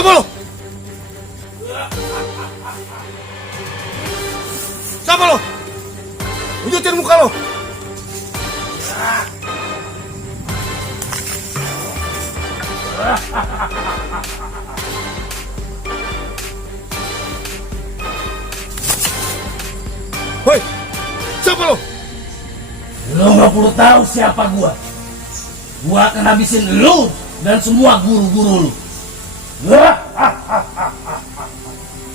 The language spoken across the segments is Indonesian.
Siapa lo? Siapa lo? Tunjukin muka lo. Woi, siapa lo? Lo gak perlu tahu siapa gua. Gua akan habisin lo dan semua guru-guru lo.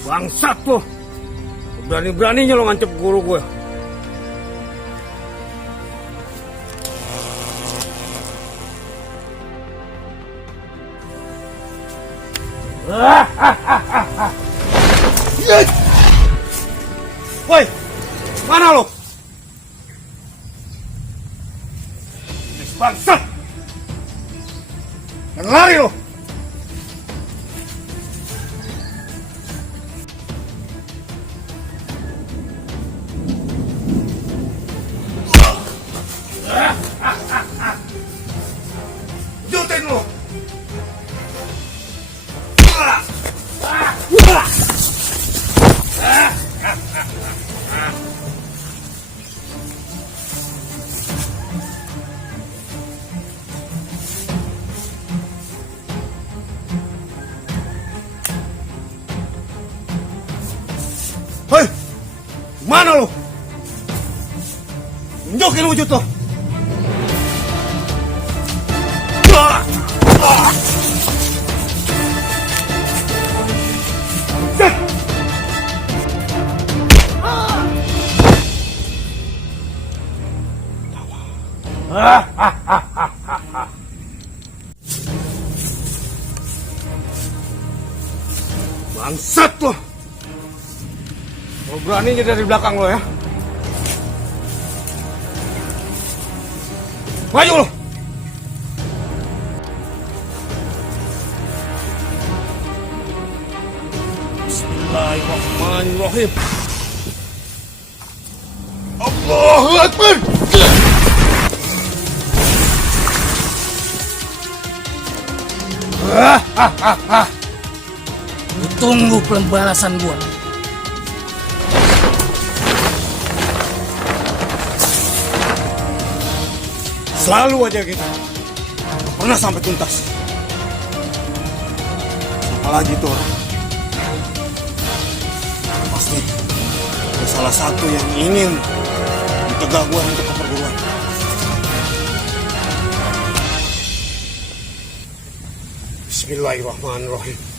Bangsat lo. Berani-beraninya lo ngancep guru gue. Woi, mana lo? Bangsat! Jangan lari lo! Jutin lo! Hei, mana lo? Tunjukin wujud lo. Bangsat lo. Lo beraninya dari belakang lo ya. Maju lo. Bismillahirrahmanirrahim. Allahu Akbar. Lu tunggu pembalasan gua. Selalu aja gitu. Gak pernah sampai tuntas. Apalagi tuh orang. Pasti ada salah satu yang ingin mencegah gue untuk ke perguruan. Bismillahirrahmanirrahim.